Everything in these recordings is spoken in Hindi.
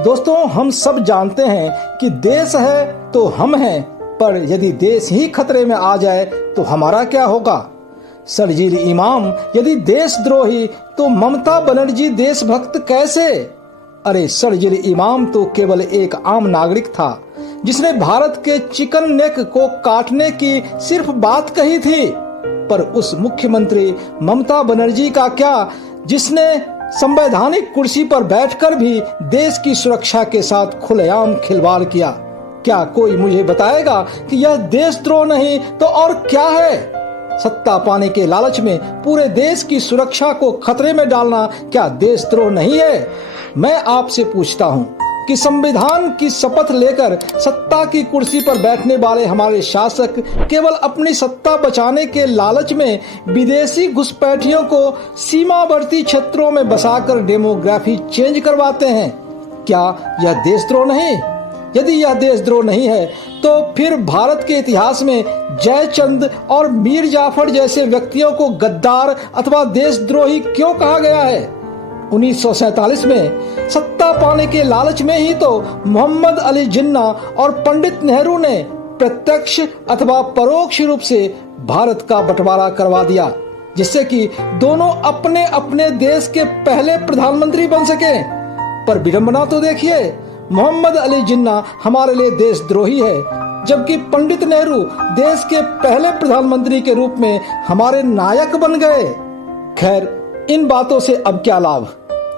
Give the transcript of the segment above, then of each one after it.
दोस्तों, हम सब जानते हैं कि देश है तो हम हैं, पर यदि देश ही खतरे में आ जाए तो हमारा क्या होगा। शरजील इमाम यदि देशद्रोही तो ममता बनर्जी देशभक्त कैसे। अरे, शरजील इमाम तो केवल एक आम नागरिक था जिसने भारत के चिकन नेक को काटने की सिर्फ बात कही थी। पर उस मुख्यमंत्री ममता बनर्जी का क्या, जिसने संवैधानिक कुर्सी पर बैठकर भी देश की सुरक्षा के साथ खुलेआम खिलवाड़ किया। क्या कोई मुझे बताएगा कि यह देशद्रोह नहीं तो और क्या है। सत्ता पाने के लालच में पूरे देश की सुरक्षा को खतरे में डालना क्या देशद्रोह नहीं है। मैं आपसे पूछता हूं कि संविधान की शपथ लेकर सत्ता की कुर्सी पर बैठने वाले हमारे शासक केवल अपनी सत्ता बचाने के लालच में विदेशी घुसपैठियों को सीमावर्ती क्षेत्रों में बसाकर डेमोग्राफी चेंज करवाते हैं। क्या यह देशद्रोह नहीं? यदि यह देशद्रोह नहीं है तो फिर भारत के इतिहास में जयचंद और मीर जाफर जैसे व्यक्तियों को गद्दार अथवा देशद्रोही क्यों कहा गया है। 1947 में सत्ता पाने के लालच में ही तो मोहम्मद अली जिन्ना और पंडित नेहरू ने प्रत्यक्ष अथवा परोक्ष रूप से भारत का बंटवारा करवा दिया, जिससे कि दोनों अपने अपने देश के पहले प्रधानमंत्री बन सके। पर विडंबना तो देखिए, मोहम्मद अली जिन्ना हमारे लिए देशद्रोही है, जबकि पंडित नेहरू देश के पहले प्रधानमंत्री के रूप में हमारे नायक बन गए। खैर, इन बातों से अब क्या लाभ।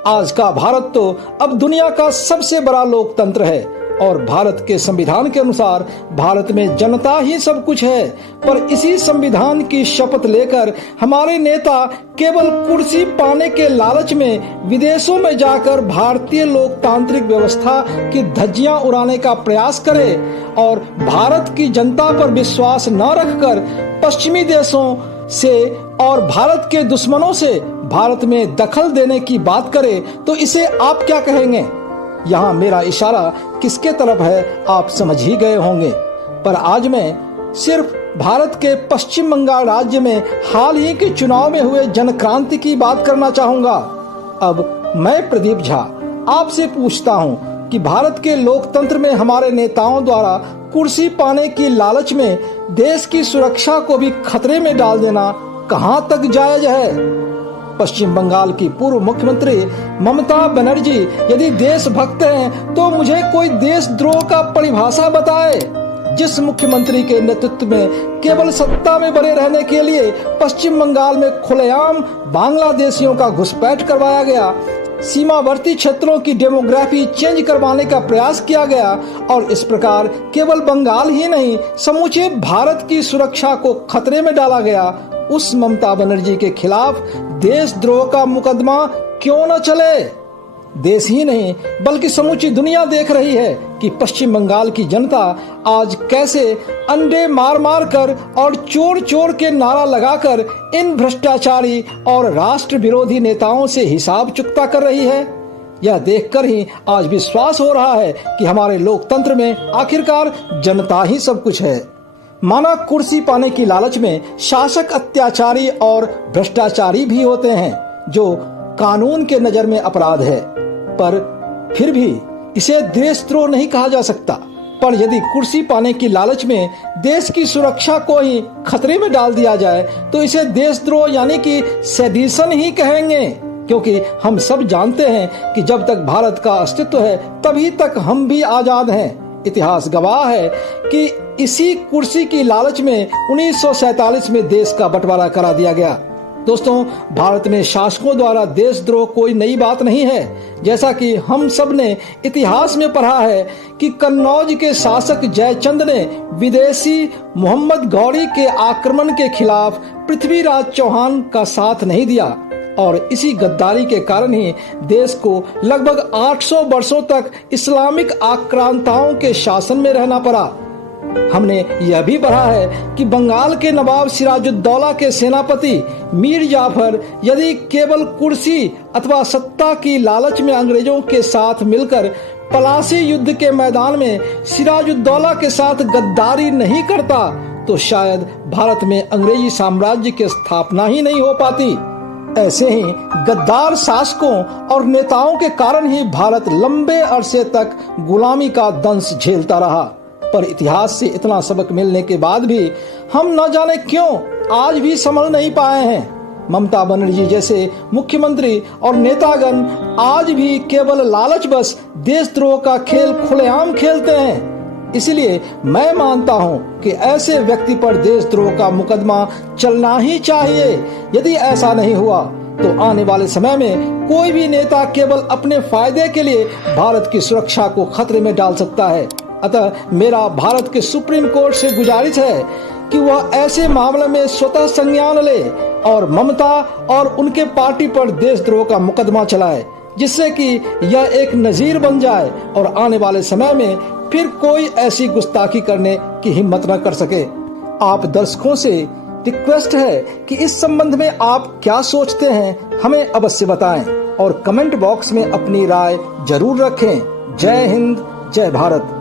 आज का भारत तो अब दुनिया का सबसे बड़ा लोकतंत्र है और भारत के संविधान के अनुसार भारत में जनता ही सब कुछ है। पर इसी संविधान की शपथ लेकर हमारे नेता केवल कुर्सी पाने के लालच में विदेशों में जाकर भारतीय लोकतांत्रिक व्यवस्था की धज्जियां उड़ाने का प्रयास करें और भारत की जनता पर विश्वास न रखकर पश्चिमी देशों से और भारत के दुश्मनों से भारत में दखल देने की बात करे तो इसे आप क्या कहेंगे। यहाँ मेरा इशारा किसके तरफ है आप समझ ही गए होंगे। पर आज मैं सिर्फ भारत के पश्चिम बंगाल राज्य में हाल ही के चुनाव में हुए जन क्रांति की बात करना चाहूंगा। अब मैं प्रदीप झा आपसे पूछता हूँ कि भारत के लोकतंत्र में हमारे नेताओं द्वारा कुर्सी पाने की लालच में देश की सुरक्षा को भी खतरे में डाल देना कहां तक जायज है। पश्चिम बंगाल की पूर्व मुख्यमंत्री ममता बनर्जी यदि देशभक्त हैं तो मुझे कोई देशद्रोह का परिभाषा बताए। जिस मुख्यमंत्री के नेतृत्व में केवल सत्ता में बने रहने के लिए पश्चिम बंगाल में खुलेआम बांग्लादेशियों का घुसपैठ करवाया गया, सीमावर्ती क्षेत्रों की डेमोग्राफी चेंज करवाने का प्रयास किया गया और इस प्रकार केवल बंगाल ही नहीं समूचे भारत की सुरक्षा को खतरे में डाला गया, उस ममता बनर्जी के खिलाफ देशद्रोह का मुकदमा क्यों न चले। देश ही नहीं बल्कि समूची दुनिया देख रही है कि पश्चिम बंगाल की जनता आज कैसे अंडे मार मार कर और चोर चोर के नारा लगाकर इन भ्रष्टाचारी और राष्ट्र विरोधी नेताओं से हिसाब चुकता कर रही है। यह देखकर ही आज विश्वास हो रहा है कि हमारे लोकतंत्र में आखिरकार जनता ही सब कुछ है। माना कुर्सी पाने की लालच में शासक अत्याचारी और भ्रष्टाचारी भी होते हैं, जो कानून के नजर में अपराध है, पर फिर भी इसे देशद्रोह नहीं कहा जा सकता। पर यदि कुर्सी पाने की लालच में देश की सुरक्षा को ही खतरे में डाल दिया जाए तो इसे देशद्रोह यानी कि सेडिशन ही कहेंगे, क्योंकि हम सब जानते हैं कि जब तक भारत का अस्तित्व है तभी तक हम भी आजाद हैं। इतिहास गवाह है कि इसी कुर्सी की लालच में 1947 में देश का बंटवारा करा दिया गया। दोस्तों, भारत में शासकों द्वारा देशद्रोह कोई नई बात नहीं है। जैसा कि हम सब ने इतिहास में पढ़ा है कि कन्नौज के शासक जयचंद ने विदेशी मोहम्मद गौरी के आक्रमण के खिलाफ पृथ्वीराज चौहान का साथ नहीं दिया और इसी गद्दारी के कारण ही देश को लगभग 800 वर्षों तक इस्लामिक आक्रांताओं के शासन में रहना पड़ा। हमने यह भी पढ़ा है कि बंगाल के नवाब सिराजुद्दौला के सेनापति मीर जाफर यदि केवल कुर्सी अथवा सत्ता की लालच में अंग्रेजों के साथ मिलकर पलासी युद्ध के मैदान में सिराजुद्दौला के साथ गद्दारी नहीं करता तो शायद भारत में अंग्रेजी साम्राज्य की स्थापना ही नहीं हो पाती। ऐसे ही गद्दार शासकों और नेताओं के कारण ही भारत लंबे अरसे तक गुलामी का दंश झेलता रहा। पर इतिहास से इतना सबक मिलने के बाद भी हम न जाने क्यों आज भी संभल नहीं पाए हैं। ममता बनर्जी जैसे मुख्यमंत्री और नेतागण आज भी केवल लालचवश देशद्रोह का खेल खुलेआम खेलते हैं। इसलिए मैं मानता हूं कि ऐसे व्यक्ति पर देशद्रोह का मुकदमा चलना ही चाहिए। यदि ऐसा नहीं हुआ तो आने वाले समय में कोई भी नेता केवल अपने फायदे के लिए भारत की सुरक्षा को खतरे में डाल सकता है। अतः मेरा भारत के सुप्रीम कोर्ट से गुजारिश है कि वह ऐसे मामले में स्वतः संज्ञान ले और ममता और उनके पार्टी पर देशद्रोह का मुकदमा चलाए, जिससे कि यह एक नजीर बन जाए और आने वाले समय में फिर कोई ऐसी गुस्ताखी करने की हिम्मत न कर सके। आप दर्शकों से रिक्वेस्ट है कि इस संबंध में आप क्या सोचते हैं, हमें अवश्य बताएं और कमेंट बॉक्स में अपनी राय जरूर रखें। जय हिंद, जय भारत।